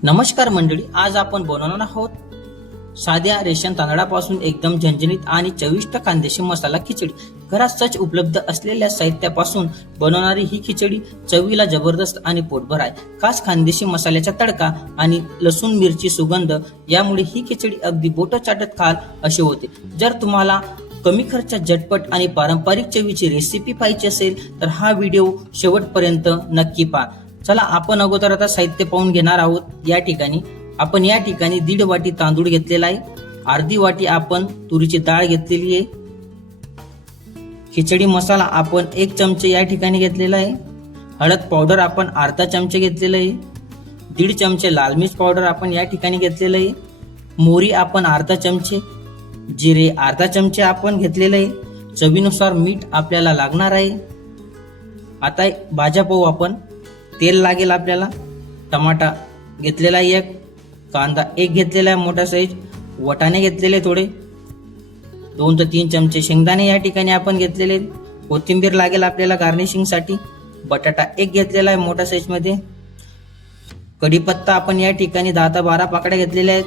नमस्कार मंडळी, आज आपण बनवणार आहोत साध्या रेशन तांदळापासून एकदम झणझणीत आणि चविष्ट खानदेशी मसाला खिचडी। घरात सहज उपलब्ध असलेल्या साहित्यापासून बनवणारी ही खिचडी चवीला जबरदस्त आणि पोटभर आहे। खास खानदेशी मसाल्याचा तडका आणि लसूण मिरची सुगंध यामुळे ही खिचडी अगदी बोट चाटत खाल अशी होते। जर तुम्हाला कमी खर्चात झटपट आणि पारंपरिक चवीची रेसिपी पाहिजे असेल तर हा व्हिडिओ शेवटपर्यंत नक्की पहा। चला आपण अगोदर आता साहित्य पाहून घेणार आहोत। या ठिकाणी आपण 1.5 वाटी तांदूळ घेतलेला आहे, अर्धी वाटी आपण तुरीची डाळ घेतलेली आहे, खिचडी मसाला आपण 1 चमचे या ठिकाणी घेतलेला आहे, हळद पावडर आपण अर्धा चमचे घेतलेला आहे, 1.5 चमचे लाल मिर्च पावडर आपण या ठिकाणी घेतलेलं आहे, मोहरी आपण अर्धा चमचे, जिरे अर्धा चमचे आपण घेतलेलं आहे, चवीनुसार मीठ आपल्याला लागणार आहे। आता भाज्या पाहू आपण। तेल लागेल आपल्याला, टमाटा घेतलेला आहे 1, कांदा 1 घेतलेला आहे मोठा साईज, वटाणे घेतलेले थोडे 2 ते 3 चमचे, शेंगदाणे या ठिकाणी आपण घेतलेले, कोथिंबीर लागेल आपल्याला गार्निशिंग साठी, बटाटा 1 घेतलेला आहे मोठा साईज मध्ये, कढीपत्ता आपण या ठिकाणी 10 ते 12 पाकळ्या घेतलेल्या आहेत,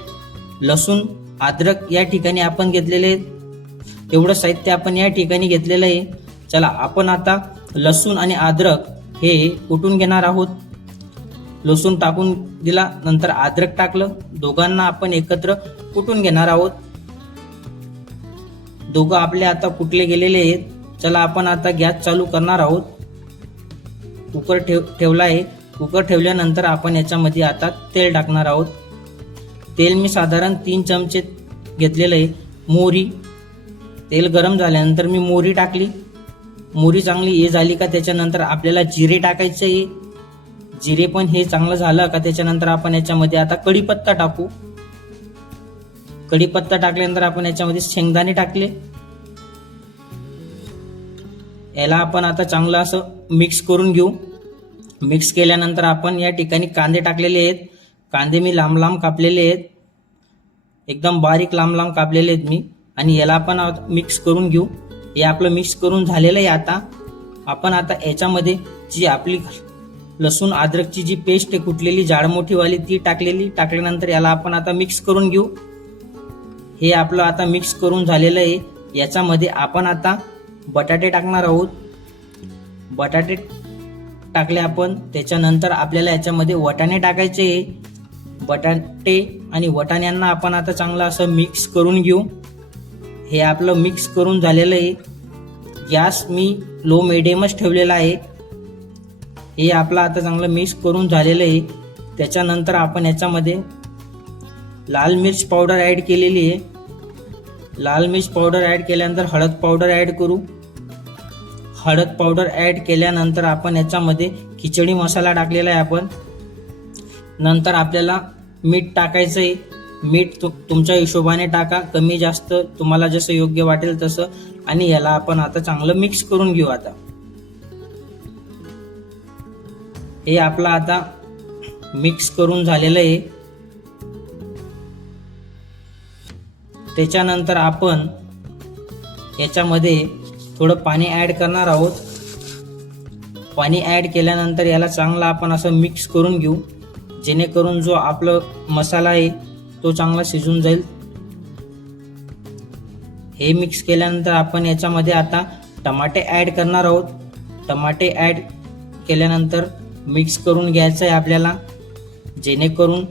लसूण अद्रक या ठिकाणी आपण घेतलेले आहेत। एवढं साहित्य आपण या ठिकाणी घेतलेलं आहे। चला आपण आता लसूण आणि अद्रक हे कुटून घेणार आहोत। लसूण टाकून दिला, नंतर अद्रक टाकलं, दोघांना आपण एकत्र कुटून घेणार आहोत। दोघं आपले आता कुटले गेलेले आहेत। चला आपण आता गॅस चालू करणार आहोत। कुकर ठेवला आहे। कुकर ठेवल्यानंतर आपण याच्यामध्ये आता तेल टाकणार आहोत। तेल मी साधारण 3 चमचे घेतलेलं आहे। मोहरी, तेल गरम झाल्यानंतर मी मोहरी टाकली, मोहरी चांगली हे झाली का त्याच्यानंतर आपल्याला जिरे टाकायचे आहे। जिरे पण हे चांगलं झालं का त्याच्यानंतर आपण याच्यामध्ये आता कढीपत्ता टाकू। कढीपत्ता टाकल्यानंतर आपण याच्यामध्ये शेंगदाणे टाकले, याला आपण आता चांगलं असं मिक्स करून घेऊ। मिक्स केल्यानंतर आपण या ठिकाणी कांदे टाकलेले आहेत। कांदे मी लांब लांब कापलेले आहेत, एकदम बारीक लांब लांब कापलेले आहेत मी, आणि याला आपण मिक्स करून घेऊ। हे आपलं मिक्स करून झालेलं आहे। आता आपण आता याच्यामध्ये जी आपली लसूण अद्रकची जी पेस्ट आहे कुटलेली जाड मोठी वाली ती टाकल्यानंतर याला आपण आता मिक्स करून घेऊ। हे आपलं आता मिक्स करून झालेलं आहे। याच्यामध्ये आपण आता बटाटे टाकणार आहोत। बटाटे टाकले आपण, त्याच्यानंतर आपल्याला याच्यामध्ये वटाणे टाकायचे आहे। बटाटे आणि वटाण्यांना आपण आता चांगलं असं मिक्स करून घेऊ। हे आपलं मिक्स करून झालेलं आहे। गॅस मी लो मिडियमच ठेवलेला आहे। हे आपलं आता चांगलं मिक्स करून झालेलं आहे। त्याच्यानंतर आपण याच्यामध्ये लाल मिर्च पावडर ऍड केलेली आहे। लाल मिर्च पावडर ऍड केल्यानंतर हळद पावडर ऍड करू। हळद पावडर ऍड केल्यानंतर आपण याच्यामध्ये खिचडी मसाला टाकलेला आहे आपण। नंतर आपल्याला मीठ टाकायचं आहे। मीठ तुमच्या हिशोबाने टाका, कमी जास्त तुम्हाला जसं योग्य वाटेल तसं, आणि याला आपण आता चांगलं मिक्स करून घेऊ। आता हे आपलं आता मिक्स करून झालेलं आहे। त्याच्यानंतर आपण याच्यामध्ये थोडं पाणी ऍड करणार आहोत। पाणी ऍड केल्यानंतर याला चांगलं आपण असं मिक्स करून घेऊ, जेणेकरून जो आपला मसाला आहे तो चांगला शिजून जाईल। हे मिक्स केल्यानंतर आपण याच्यामध्ये आता टमाटे ऍड करणार आहोत। टमाटे ऍड केल्यानंतर मिक्स करून घ्यायचं आहे आपल्याला, जेणेकरून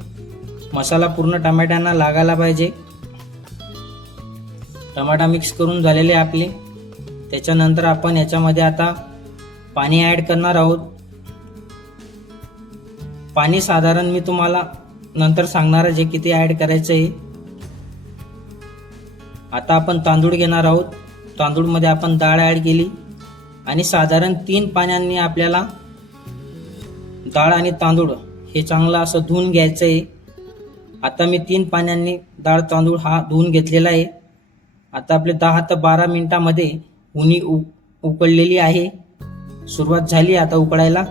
मसाला पूर्ण टमाट्यांना लागायला पाहिजे। टमाटा मिक्स करून झालेले आपले। त्याच्यानंतर आपण याच्यामध्ये आता पाणी ऍड करणार आहोत। पाणी साधारण मी तुम्हाला नंतर सांगणार आहे जे किती ऍड करायचं आहे। आता आपण तांदूळ घेणार आहोत। तांदूळ मध्ये आपण डाळ ऍड केली आणि साधारण 3 पाण्याने आपल्याला डाळ आणि तांदूळ हे चांगलं असं धुवून घ्यायचं आहे। आता मी 3 पाण्याने डाळ तांदूळ हा धुवून घेतलेला आहे। आता आपले 10 ते 12 मिनिटांमध्ये उनी उकळलेली आहे, सुरुवात झाली आता उकळायला।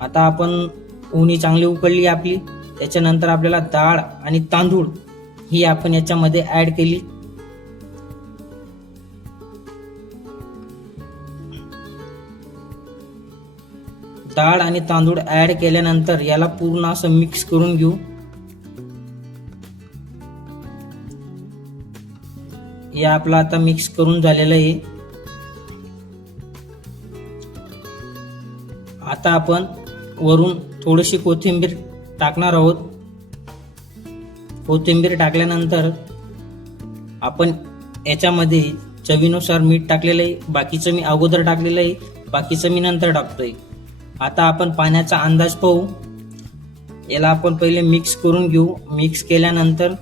आता आपण उनी चांगली उकळली आपली। त्याच्यानंतर आपल्याला डाळ आणि तांदूळ ही आपण याच्यामध्ये ऍड केली। डाळ आणि तांदूळ ऍड केल्यानंतर याला पूर्ण असं मिक्स करून घेऊ. हे आपलं आता मिक्स करून झालेलं आहे. आता आपण वरून थोडीशी कोथिंबीर टाकणार आहोत. कोथिंबीर टाकल्यानंतर आपण याच्यामध्ये चवीनुसार मीठ टाकलेलं आहे. बाकीचं मी अगोदर टाकलेलं आहे, बाकीचं मी नंतर टाकतोय. आता आपण पाण्याचा अंदाज पाहू. याला आपण पहिले मिक्स करून घेऊ. मिक्स केल्यानंतर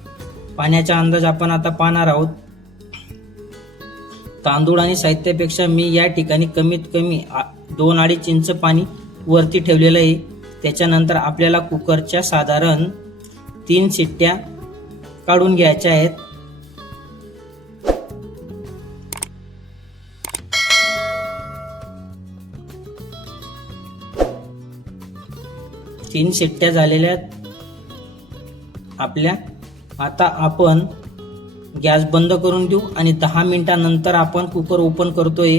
पाण्याचा अंदाज आपण आता पाहणार आहोत. तांदूळ आणि साहित्यापेक्षा मी या ठिकाणी कमीत कमी 2-2.5 इंच पाणी वरती ठेवलेलं आहे. त्याच्यानंतर आपल्याला कुकरच्या साधारण 3 शिट्ट्या काढून घ्यायच्या आहेत. 3 शिट्ट्या झालेल्या आपल्या. आता आपण गॅस बंद करून देऊ आणि 10 मिनिटांनंतर आपण कुकर ओपन करतोय.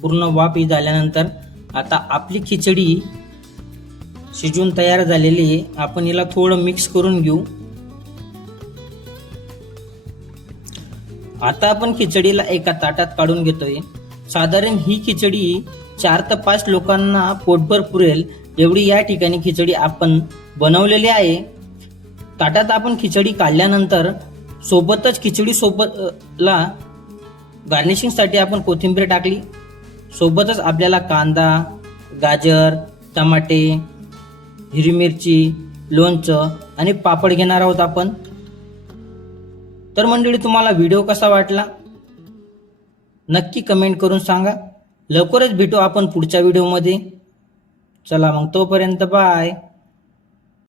पूर्ण वाफ झाल्यानंतर आता आपली खिचडी शिजून तयार झालेली आहे. आपण हिला थोडं मिक्स करून घेऊ. आता आपण खिचडीला एका ताटात काढून घेतोय. साधारण ही खिचडी 4 ते 5 लोकांना पोटभर पुरेल एवढी या ठिकाणी खिचडी आपण बनवलेली आहे. ताटात आपण खिचडी काढल्यानंतर सोबतच खिचडी सोबतला गार्निशिंगसाठी आपण कोथिंबीर टाकली. सोबतच आपल्याला कांदा, गाजर, टमाटे, हिरवी मिरची, लोणचं आणि पापड घेणार आहोत आपण. तर मंडळी, तुम्हाला व्हिडिओ कसा वाटला नक्की कमेंट करून सांगा. लवकरच भेटू आपण पुढच्या व्हिडिओमध्ये. चला मग, तोपर्यंत बाय.